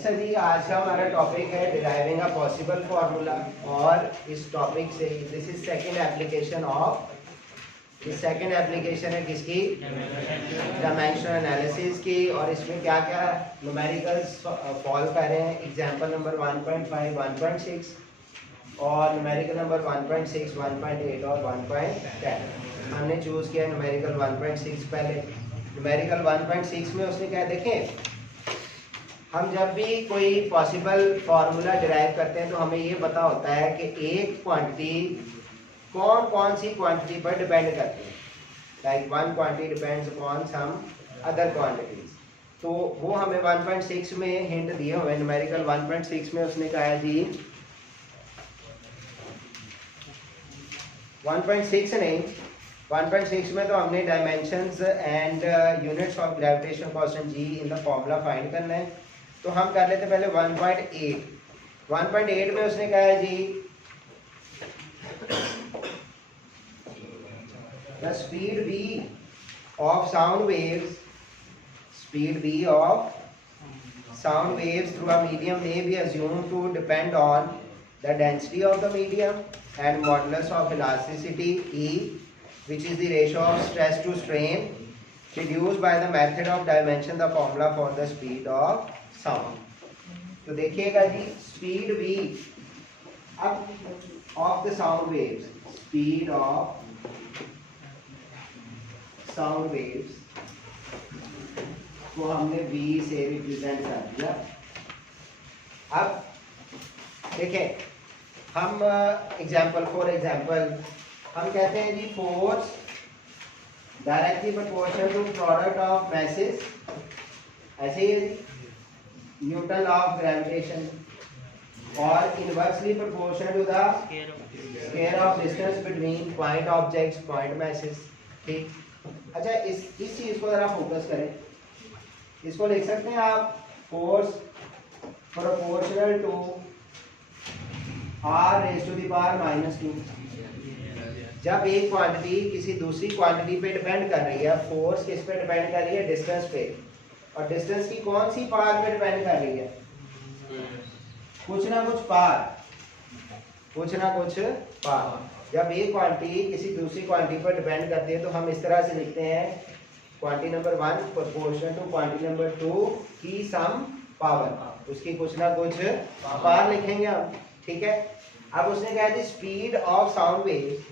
अच्छा जी, आज का हमारा टॉपिक है डिराइविंग अ पॉसिबल फार्मूला। और इस टॉपिक से this is second application of, second application है किसकी, डायमेंशनल एनालिसिस की। और इसमें क्या क्या न्यूमेरिकल्स सॉल्व कर रहे हैं। एग्जांपल नंबर 1.5, 1.6 और न्यूमेरिकल नंबर 1.6, 1.8 और 1.10। हमने चूज किया न्यूमेरिकल 1.6 पहले। न्यूमेरिकल 1.6 में उसने क्या देखें, हम जब भी कोई पॉसिबल फार्मूला डिराइव करते हैं तो हमें ये पता होता है कि एक क्वांटिटी कौन कौन सी क्वांटिटी पर डिपेंड करती है। Like one quantity depends upon some other quantities. तो वो हमें 1.6 में हिंट दिए हुए। न्यूमेरिकल 1.6 में उसने कहा जी 1.6 नहीं, 1.6 में तो हमने dimensions and units of gravitational constant ji in the formula find करना है। तो हम कर लेते पहले 1.8। 1.8 में उसने कहा है जी the speed v of sound waves, speed v of sound waves through a medium may be assumed to depend on the density of the medium and modulus of elasticity E, which is the ratio of stress to strain reduced by the method of dimension, the formula for the speed of sound। तो देखिएगा जी speed v अब of the sound waves, speed of sound waves को हमने v से represent कर दिया। अब देखें हम एग्जांपल, फॉर एग्जांपल हम कहते हैं जी force directly proportional to product of masses, ऐसे ही है जी न्यूटन ऑफ ग्रेविटेशन, और inversely proportional to the square of distance between point objects, point masses. ठीक, अच्छा इस चीज को जरा फोकस करें। इसको लिख सकते हैं आप force proportional to r raise to the power -2। जब एक क्वांटिटी किसी दूसरी क्वांटिटी पे डिपेंड कर रही है, फोर्स किस पे डिपेंड कर रही है, डिस्टेंस पे, और डिस्टेंस की कौन सी पावर पे डिपेंड कर रही है, कुछ ना कुछ पावर, कुछ ना कुछ पावर। जब एक क्वांटिटी किसी दूसरी क्वांटिटी पर डिपेंड करती है तो हम इस तरह से लिखते हैं quantity number 1 proportional to quantity number 2 की सम पावर, उसकी कुछ ना कुछ पावर लिखेंगे हम। ठीक है, अब उसने कहा the speed of sound wave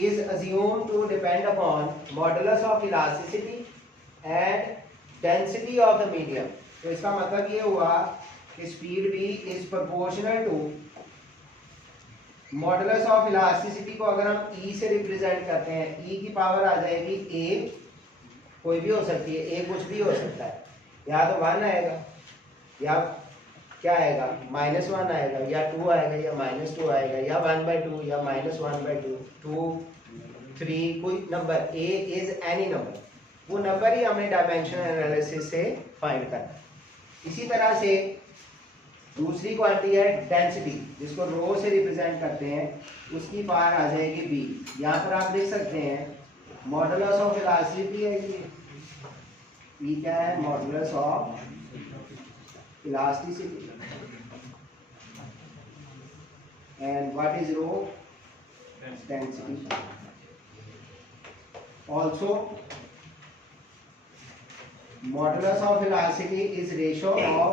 is assumed to depend upon modulus of elasticity and density of the medium. तो इसका मतलब ये हुआ कि speed v is proportional to modulus of elasticity को अगर हम e से रिप्रेजेंट करते हैं, e की पावर आ जाएगी a, कोई भी हो सकती है, a कुछ भी हो सकता है, या तो 1 आएगा या क्या आएगा -1 आएगा, या 2 आएगा या -2 आएगा, या 1/2 या -1/2, 2, 3, कोई number, a is any number. वो नंबर ही हमने डायमेंशनल एनालिसिस से फाइंड करना। इसी तरह से दूसरी क्वांटिटी है डेंसिटी, जिसको रो से रिप्रेजेंट करते हैं, उसकी पावर आ जाएगी b। यहाँ पर आप देख सकते हैं मॉडुलस ऑफ इलास्टिसिटी है ये, e क्या है, modulus of elasticity, and what is rho, density. Also modulus of elasticity is ratio of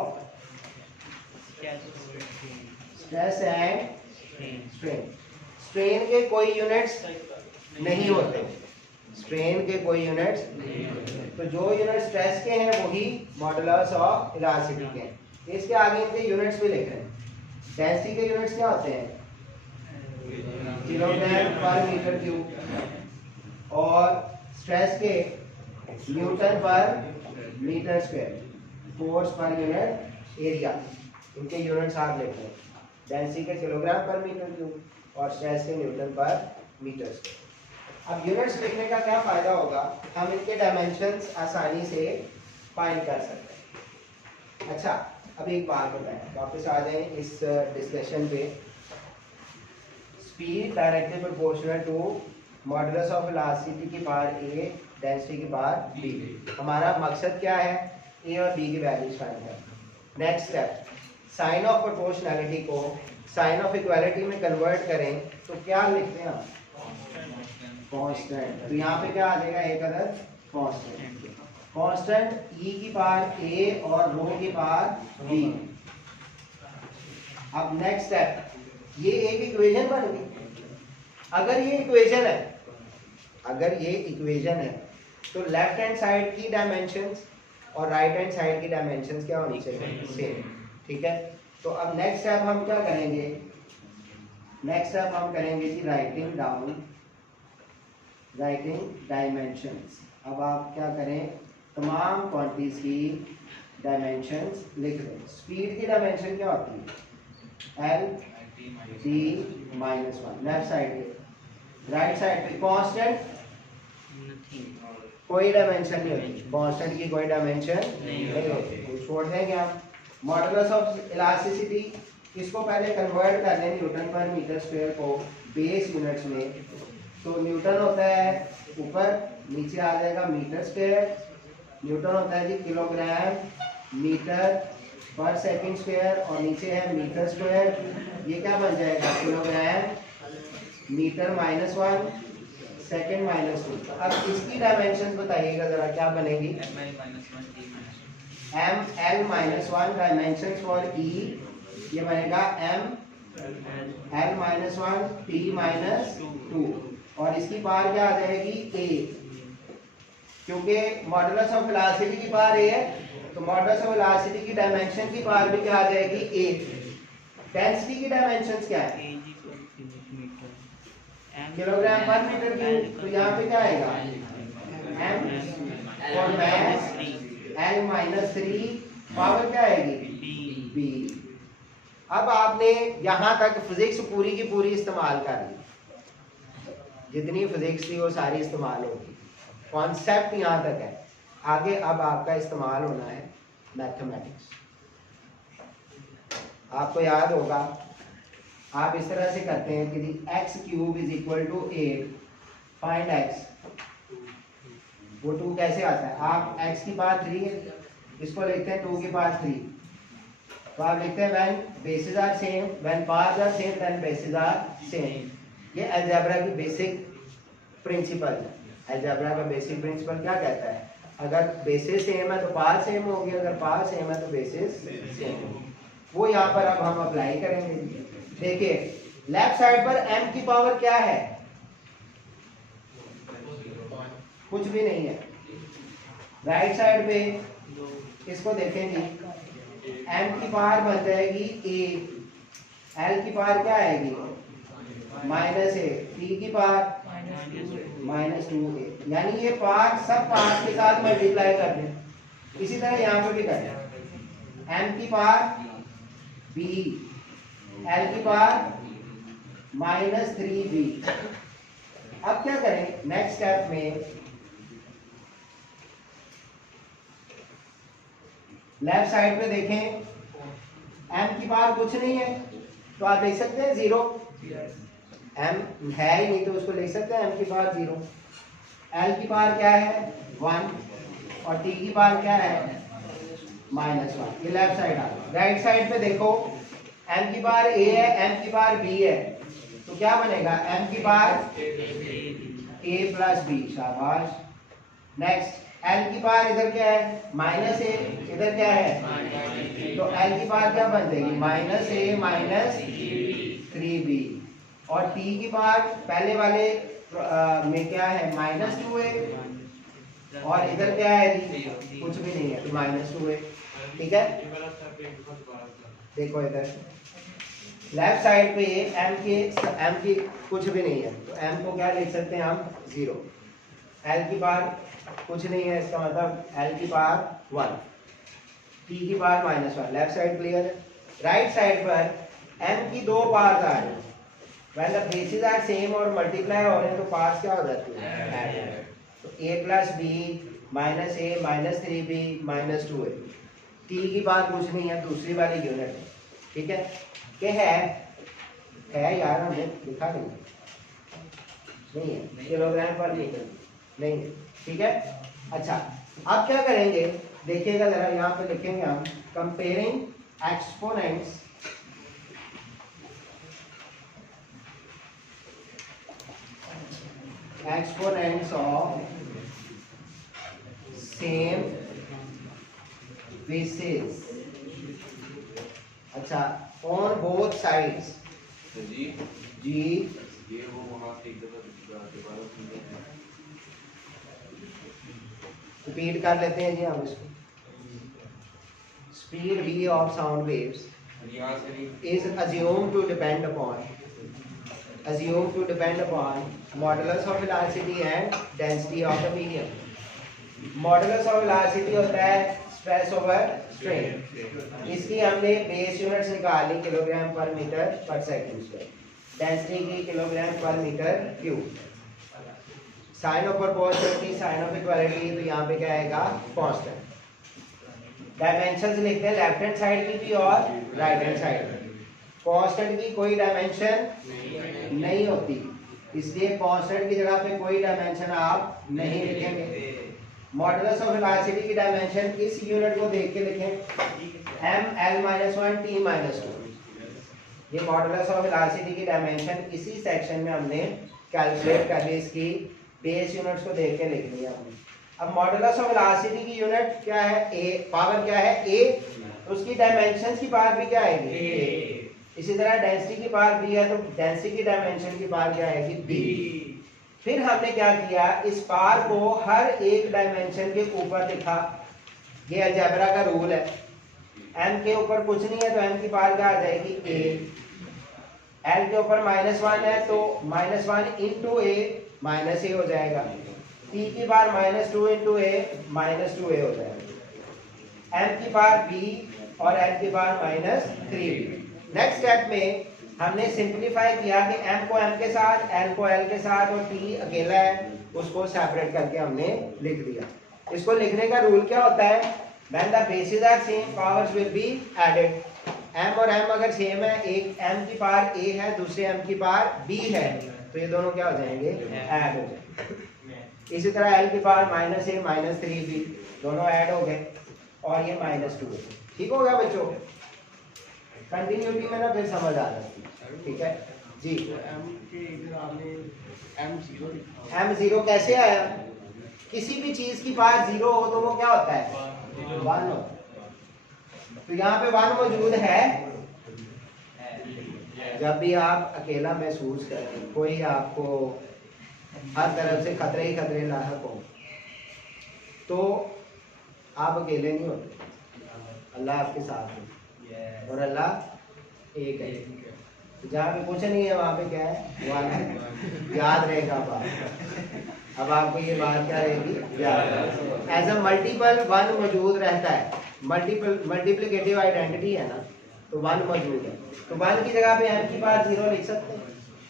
stress and strain। strain के कोई यूनिट्स नहीं होते, strain के कोई यूनिट्स, तो जो यूनिट स्ट्रेस के हैं वही मॉडुलस ऑफ इलास्टिसिटी के हैं। इसके आगे इनके यूनिट्स भी लिख रहे हैं। डेंसिटी के यूनिट्स क्या होते हैं, किलोग्राम पर मीटर क्यूब, और स्ट्रेस के न्यूटन पर मीटर स्क्वायर, फोर्स पर यूनिट एरिया, इनके यूनिट्स आप लेते हैं। डेंसिटी के किलोग्राम पर मीटर क्यूब और स्ट्रेस के न्यूटन पर मीटर स्क्वायर। अब यूनिट्स लिखने का क्या फायदा होगा, हम इनके डायमेंशंस आसानी से फाइंड कर सकते हैं। अच्छा अब एक बात बताएं, वापस आ जाएं इस डिस्कशन पे। Speed directly proportional to modulus of elasticity की पावर a, डेंसिटी की पावर b। हमारा मकसद क्या है, a और b की वैल्यूज फाइंड करना। Next step, sign of proportionality को साइन ऑफ इक्वालिटी में कन्वर्ट करें तो क्या लिखते हैं हम? कांस्टेंट। तो यहाँ पे क्या आ जाएगा? एक अदद कांस्टेंट। कांस्टेंट e की पावर a और रो की पावर b। अब नेक्स्ट स्टेप, ये एक इक्वेशन बन गई। अगर ये इक्वेशन है तो लेफ्ट हैंड साइड की डायमेंशंस और राइट हैंड साइड की डायमेंशंस क्या होनी चाहिए? सेम। ठीक है, तो अब नेक्स्ट स्टेप हम क्या करेंगे? नेक्स्ट स्टेप हम करेंगे जी राइटिंग डायमेंशंस। अब आप क्या करें? तमाम क्वांटिटीज की डायमेंशंस लिख दें। स्पीड की डायमेंशन क्या होती है? L T minus one left side पे। राइट साइड पे कांस्टेंट कोई डायमेंशन नहीं होती, कांस्टेंट की कोई डायमेंशन नहीं होती, छोड़ देंगे हम। मॉडुलस ऑफ इलास्टिसिटी, इसको पहले कन्वर्ट कर लें न्यूटन पर मीटर स्क्वायर को बेस यूनिट्स में। तो न्यूटन होता है ऊपर, नीचे आ जाएगा मीटर स्क्वायर। न्यूटन होता है जी kilogram metre per second square और नीचे है मीटर स्क्वायर। ये क्या बन जाएगा? Kilogram metre minus one second minus two. अब इसकी डायमेंशन बताइएगा जरा, क्या बनेगी? M L minus one dimension for E, ये बनेगा M L minus one T minus two. और इसकी पावर क्या आ जाएगी? ए, क्योंकि मॉडुलस ऑफ वेलोसिटी की पावर ए है, तो मॉडुलस ऑफ वेलोसिटी की डायमेंशन की पावर भी क्या आ जाएगी? ए। डेंसिटी की डायमेंशंस क्या है? किलोग्राम पर मीटर क्यूब। तो यहाँ पे क्या आएगा? M for mass L minus three, power क्या आएगी? बी। अब आपने यहाँ तक फिजिक्स पूरी की पूरी इस्तेमाल कर ली, जितनी फिजिक्स थी वो सारी इस्तेमाल होगी। कॉन्सेप्ट यहाँ तक है, आगे अब आपका इस्तेमाल होना है मैथमेटिक्स। आपको याद होगा, आप इस तरह से करते हैं कि x cube is equal to 8, find x. वो 2 कैसे आता है? आप x की पावर 3 है, इसको लिखते हैं 2 की पावर 3। तो आप लिखते हैं when basis are same, when powers are same then basis are same. ये अलजेब्रा की बेसिक प्रिंसिपल है। अलजेब्रा का बेसिक प्रिंसिपल क्या कहता है? अगर बेसिस सेम है तो पावर सेम होगी, अगर पावर सेम है तो बेसिस सेम होगी। वो यहाँ पर अब हम अप्लाई करेंगे। देखिए लेफ्ट साइड पर m की पावर क्या है? कुछ भी नहीं है। राइट साइड पे इसको देखेंगे, m की पावर बन जाएगी a, l की पावर क्या आएगी? माइनस ए, t की पावर माइनस 2a। यानी ये पावर सब पावर के साथ मल्टीप्लाई कर दें। इसी तरह यहाँ पे भी करें, m की पावर b, l की पावर माइनस 3b। अब क्या करें? नेक्स्ट स्टेप में लेफ्ट साइड पे देखें, m की पावर कुछ नहीं है तो आप लिख सकते हैं 0। m है ही नहीं तो उसको लिख सकते हैं m की पावर 0। l की पावर क्या है? 1 और t की पावर क्या है? माइनस 1। ये लेफ्ट साइड आ गया। राइट साइड पे देखो, m की पावर a है, m की पावर b है, तो क्या बनेगा? m की पावर a प्लस b। शाबाश। नेक्स्ट l की पावर इधर क्या है? माइनस a, इधर क्या है? तो l की पावर क्या बन जाएगी? Minus a minus 3b। और t की पावर पहले वाले में क्या है? Minus 2a। और इधर क्या है जी? कुछ भी नहीं है, तो माइनस 2a। ठीक है, देखो इधर लेफ्ट साइड पे m की कुछ भी नहीं है, तो m को क्या लिख सकते हैं हम? 0। l की पावर कुछ नहीं है, इसका मतलब l की पावर 1, t की power minus 1। Left side clear है। राइट साइड पर m की 2 पावर्स आ रही है, when the basis are same और मल्टीप्लाई हो रहे हैं तो पावर्स क्या हो जाती है? तो a plus b minus a minus 3b minus 2a। t की बात कुछ नहीं है, दूसरी वाली यूनिट है। ठीक है, क्या है यार, हमने लिखा नहीं है, किलोग्राम पर मीटर नहीं है। ठीक है, अच्छा अब क्या करेंगे? देखिएगा जरा, यहाँ पे लिखेंगे हम comparing exponents of same basis, अच्छा, on both sides जी ये वो वहां से एक दफा रिपीट कर लेते हैं जी हम इसको। Speed v of sound waves is assumed to depend upon modulus of velocity and density of the medium। modulus of velocity होता है stress over strain, इसकी हमने बेस यूनिट्स निकाली किलोग्राम पर metre per second square, density की kilogram पर metre cube, sign of proportionality, sign of equality, तो यहाँ पे क्या आएगा कांस्टेंट। डायमेंशंस लिखते हैं लेफ्ट हैंड साइड की भी और राइट हैंड साइड की। कांस्टेंट की कोई डायमेंशन नहीं होती, इसलिए कांस्टेंट की जगह पे कोई डायमेंशन आप नहीं लिखेंगे। मॉडुलस ऑफ वेलोसिटी की डायमेंशन इस यूनिट को देख के लिखें, m l - 1 t - 2। ये मॉडुलस ऑफ वेलोसिटी की डायमेंशन इसी सेक्शन में हमने कैलकुलेट कर ली, इसकी बेस यूनिट्स को देख के लिख लिया हमने। अब मॉडुलस ऑफ वेलोसिटी की यूनिट क्या है, a, पावर क्या है a, उसकी डायमेंशंस की पावर भी क्या आएगी a। इसी तरह डेंसिटी की पावर b है तो डेंसिटी की डायमेंशन की पावर क्या आएगी b। फिर हमने क्या किया, इस पावर को हर एक डायमेंशन के ऊपर लिखा, ये अलजेब्रा का रूल है। m के ऊपर कुछ नहीं है तो m की पावर क्या आ जाएगी a, l के ऊपर -1 है तो -1 × a -a हो जाएगा, t की पावर -2 × a -2a हो जाएगा, m की पावर b और l की पावर -3b। नेक्स्ट स्टेप में हमने सिंपलीफाई किया कि m को m के साथ, l को l के साथ और t अकेला है उसको सेपरेट करके हमने लिख दिया। इसको लिखने का रूल क्या होता है, when the basis are same powers will be added. m और m अगर सेम है, एक m की पावर a है दूसरे m की पावर b है, तो ये दोनों क्या हो जाएंगे ऐड हो जाएंगे। इसी तरह l की पावर -a -3b दोनों ऐड हो गए और ये -2। ठीक हो गया बच्चों, कंटिन्यूटी में ना फिर समझ आ जाती है। ठीक है जी, m0 कैसे आया, किसी भी चीज की पावर 0 हो तो वो क्या होता है 1 होता है, तो यहाँ पे 1 मौजूद है। जब भी आप अकेला महसूस करें, कोई आपको हर तरफ से खतरे ही खतरे लायक हो, तो आप अकेले नहीं होते, अल्लाह आपके साथ है और अल्लाह एक है। तो जहाँ पे कुछ नहीं है वहाँ पे क्या है, वन है। याद रहेगा बात, अब आपको ये बात क्या रहेगी याद। एज अ मल्टीपल 1 मौजूद रहता है, मल्टीप्लिकेटिव आइडेंटिटी है ना, तो 1 मौजूद है, तो 1 की जगह पे m की पावर 0 लिख सकते हैं,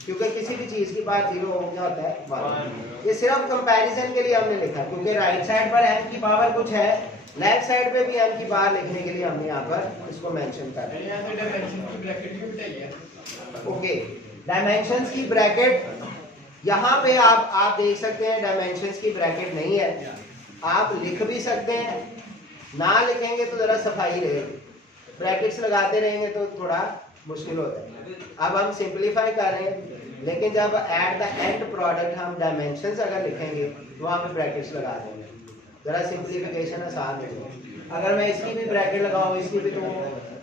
क्योंकि किसी भी चीज की पावर 0 हो क्या होता है 1। ये सिर्फ कंपैरिजन के लिए हमने लिखा, क्योंकि राइट साइड पर m की पावर कुछ है, लेफ्ट साइड पे भी m की पावर लिखने के लिए हमने यहाँ पर इसको मेंशन कर दिया। ओके, डायमेंशंस की ब्रैकेट यहाँ पे आप देख सकते हैं, डायमेंशंस की ब्रैकेट नहीं है, आप लिख भी सकते हैं, ना लिखेंगे तो जरा सफाई रहेगी, ब्रैकेट्स लगाते रहेंगे तो थोड़ा मुश्किल होता है। अब हम सिंपलीफाई कर रहे हैं, लेकिन जब एट द एंड प्रोडक्ट हम डायमेंशंस अगर लिखेंगे तो वहाँ पे ब्रैकेट्स लगा देंगे, जरा सिंपलीफिकेशन आसान हो जाए। अगर मैं इसकी भी ब्रैकेट लगाऊं, इसकी भी, तो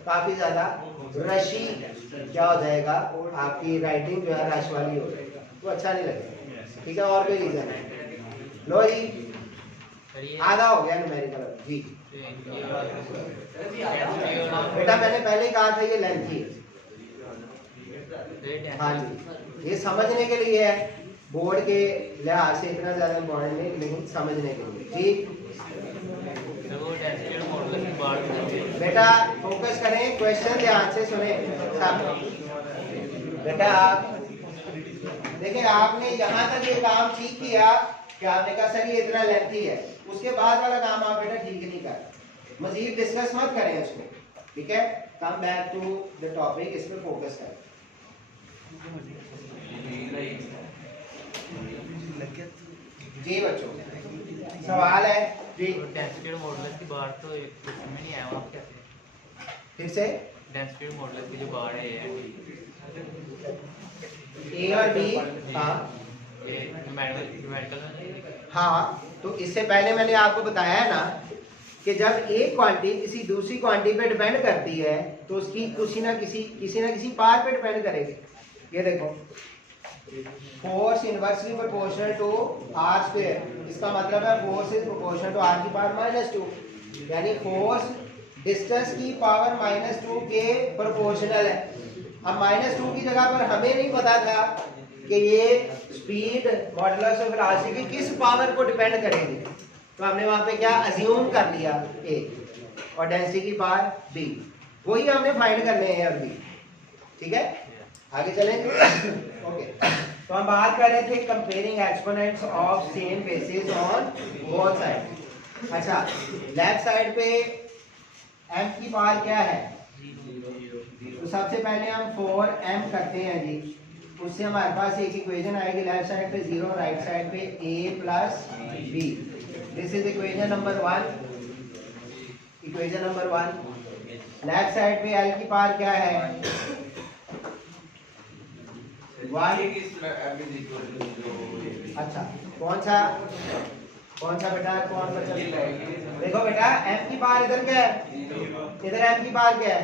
काफ़ी ज़्यादा रशी क्या हो जाएगा, आपकी राइटिंग जो है रश वाली हो जाएगा, तो अच्छा नहीं लगेगा। ठीक है, और कोई रीज़न है? लो जी, आधा हो गया न्यूमेरिकल जी। बेटा मैंने पहले ही कहा था ये लेंथी है। हाँ जी, ये समझने के लिए है, बोर्ड के लिहाज से इतना ज़्यादा इम्पोर्टेंट नहीं, लेकिन समझने के लिए। ठीक बेटा, फोकस करें, क्वेश्चन ध्यान से सुने सब। बेटा आप देखिए, आपने यहाँ तक ये काम ठीक किया कि आपने कहा सर ये इतना लेंथी है, उसके बाद वाला काम आप बेटा ठीक नहीं कर, मजीद डिस्कस मत करें उसको। ठीक है, come back to the topic, इस पे फोकस करें। जी बच्चों, सवाल है जी। डेंसिटी और मॉडुलस की बार तो एक क्वेश्चन में नहीं आया, वहाँ कैसे? फिर से डेंसिटी और मॉडुलस की जो बार है ए और बी, हाँ ये न्यूमेरिकल। हाँ, तो इससे पहले मैंने आपको बताया है ना कि जब एक क्वांटिटी किसी दूसरी क्वांटिटी पे डिपेंड करती है तो उसकी किसी ना किसी पार पे डिपेंड करेगी। ये देखो, force inversely proportional to r square, इसका मतलब है force is proportional to r की पावर -2, यानी फोर्स डिस्टेंस की पावर -2 के प्रोपोर्शनल है। अब -2 की जगह पर हमें नहीं पता था कि ये स्पीड मॉडुलस ऑफ वेलोसिटी की किस पावर को डिपेंड करेगी, तो हमने वहां पे क्या अज्यूम कर लिया ए और डेंसिटी की पावर बी, वही हमने फाइंड करने हैं अभी। ठीक है, आगे चलेंगे। ओके, तो हम बात कर रहे थे comparing exponents of same basis on both side. अच्छा, लेफ्ट साइड पे m की पावर क्या है, तो सबसे पहले हम 4m करते हैं जी, उससे हमारे पास एक इक्वेशन आएगी लेफ्ट साइड पे 0, राइट साइड पे a plus b। This is equation number 1। Equation number 1, left side पे l की पावर क्या है 1। अच्छा, कौन सा बेटा, कौन बचा? देखो बेटा, m की पावर इधर क्या है, इधर m की पावर क्या है,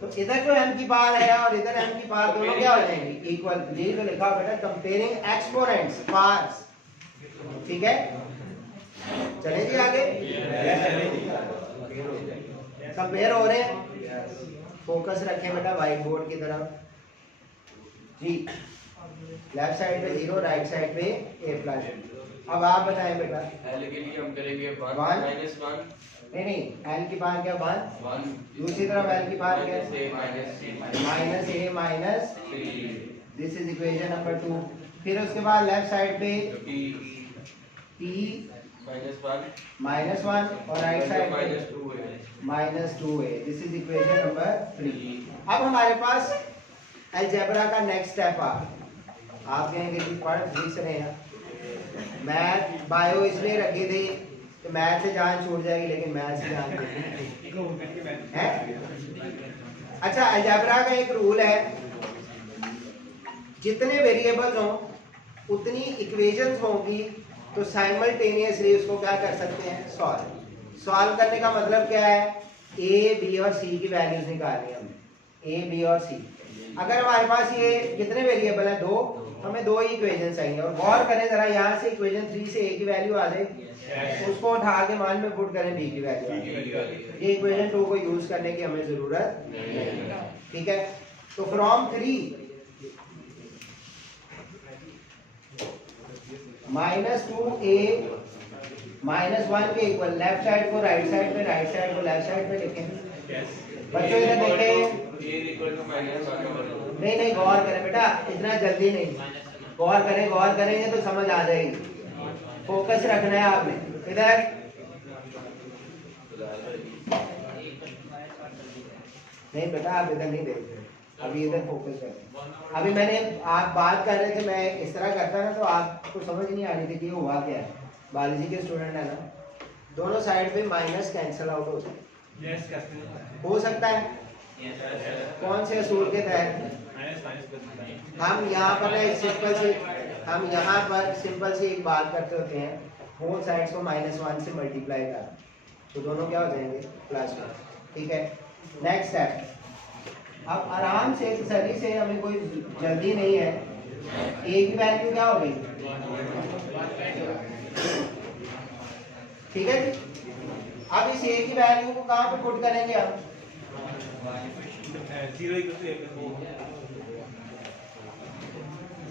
तो इधर जो m की पावर है और इधर m की पावर दोनों क्या हो जाएंगी, इक्वल। ये तो लिखा बेटा कंपेयरिंग एक्सपोनेंट्स पावर्स। ठीक है, चले जी आगे। कंपेयर हो रहे हैं, फोकस रखें बेटा व्हाइट बोर्ड की तरफ जी। लेफ्ट साइड पे 0, राइट साइड पे a प्लस। अब आप बताएं बेटा, L के लिए हम करेंगे 1 1 -1। नहीं, l की पावर क्या 1, दूसरी तरफ l की पावर क्या है -a minus. This is equation number 2। फिर उसके बाद लेफ्ट साइड पे p -1 और राइट साइड पे -2a। This is equation number 3। अब हमारे पास अलजेब्रा का नेक्स्ट स्टेप आप कहेंगे कि पढ़ लिख रहे हैं, मैथ बायो इसलिए रखी थी तो मैथ से जान छूट जाएगी, लेकिन मैथ से जान है। अच्छा, अलजेब्रा का एक रूल है, जितने वेरिएबल्स हों उतनी इक्वेशंस होंगी, तो साइमल्टेनियसली उसको क्या कर सकते हैं, सॉल्व करने का मतलब क्या है, ए बी और सी की वैल्यूज निकालनी है हमें, ए बी और सी। अगर हमारे पास ये कितने वेरिएबल हैं, 2, हमें 2 ही इक्वेशन चाहिए। और गौर करें जरा, यहाँ से इक्वेशन 3 से a की वैल्यू आ जाएगी, उसको उठा के मान में पुट करें b की वैल्यू। ये इक्वेशन 2 को यूज करने की हमें जरूरत नहीं। ठीक है, तो फ्रॉम 3 -2a -1 के इक्वल, लेफ्ट साइड को राइट साइड पे, राइट साइड को लेफ्ट साइड पे लिखें। बच्चों इधर देखें, नहीं गौर करें बेटा, इतना जल्दी नहीं, गौर करेंगे तो समझ आ जाएगी। फोकस रखना है आपने इधर। नहीं बेटा, आप इधर नहीं देख रहे, अभी इधर फोकस करें। अभी मैंने, आप बात कर रहे थे, मैं इस तरह करता ना तो आपको समझ नहीं आ रही थी कि ये हुआ क्या है। बायोलॉजी के स्टूडेंट है ना, दोनों साइड पे माइनस कैंसिल आउट हो जाए, हो सकता है। कौन से असूल के तहत? हम यहाँ पर सिंपल सी एक बात करते होते हैं, बोथ साइड्स को -1 से मल्टीप्लाई कर, तो दोनों क्या हो जाएंगे, +1। ठीक है, नेक्स्ट स्टेप। अब आराम से तसल्ली से, हमें कोई जल्दी नहीं है, ए की वैल्यू क्या होगी, ठीक है जी। अब इस ए की वैल्यू को कहाँ पे पुट करेंगे हम,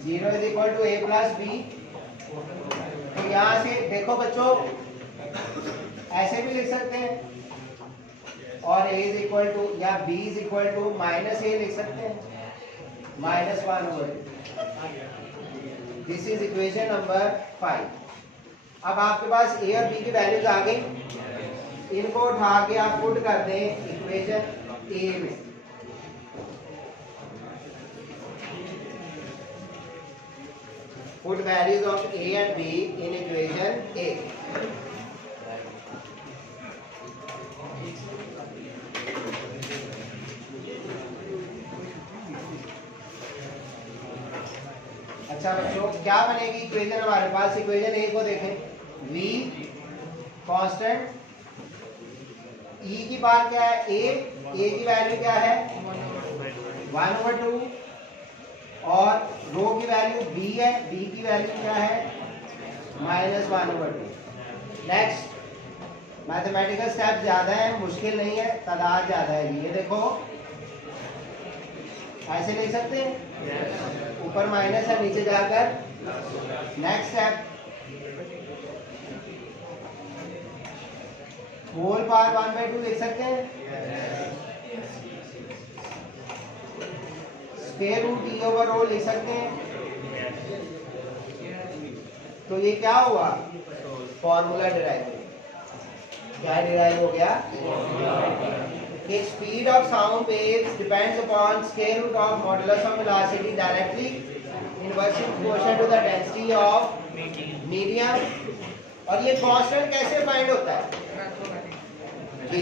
0 is equal to a plus b. तो यहाँ से देखो बच्चों, ऐसे भी लिख सकते हैं, और a इज इक्वल टू या b is equal to -a लिख सकते हैं, -1 over. This is equation number 5। अब आपके पास a और b की वैल्यूज आ गई, इनको उठा के आप पुट कर दें इक्वेशन a में। Put values of a and b in equation ए। अच्छा बच्चों, क्या बनेगी इक्वेशन हमारे पास? इक्वेशन ए को देखें, v कांस्टेंट, e की बात क्या है? a की वैल्यू क्या है? 1/2 और रो की वैल्यू b है, b की वैल्यू क्या है? -1/2। नेक्स्ट, मैथमेटिकल स्टेप ज्यादा है, मुश्किल नहीं है, तादाद ज्यादा है। ये देखो ऐसे लिख सकते हैं, ऊपर माइनस है, नीचे जाकर नेक्स्ट स्टेप होल पावर 1/2 लिख सकते हैं, स्क्वायर रूट e ओवर रो लिख सकते हैं। तो ये क्या हुआ? फॉर्मूला डिराइव हो गया। क्या डिराइव हो गया? कि speed of sound waves depends upon square root of modulus of velocity directly inversely proportional to the density of medium. और ये कांस्टेंट कैसे फाइंड होता है जी?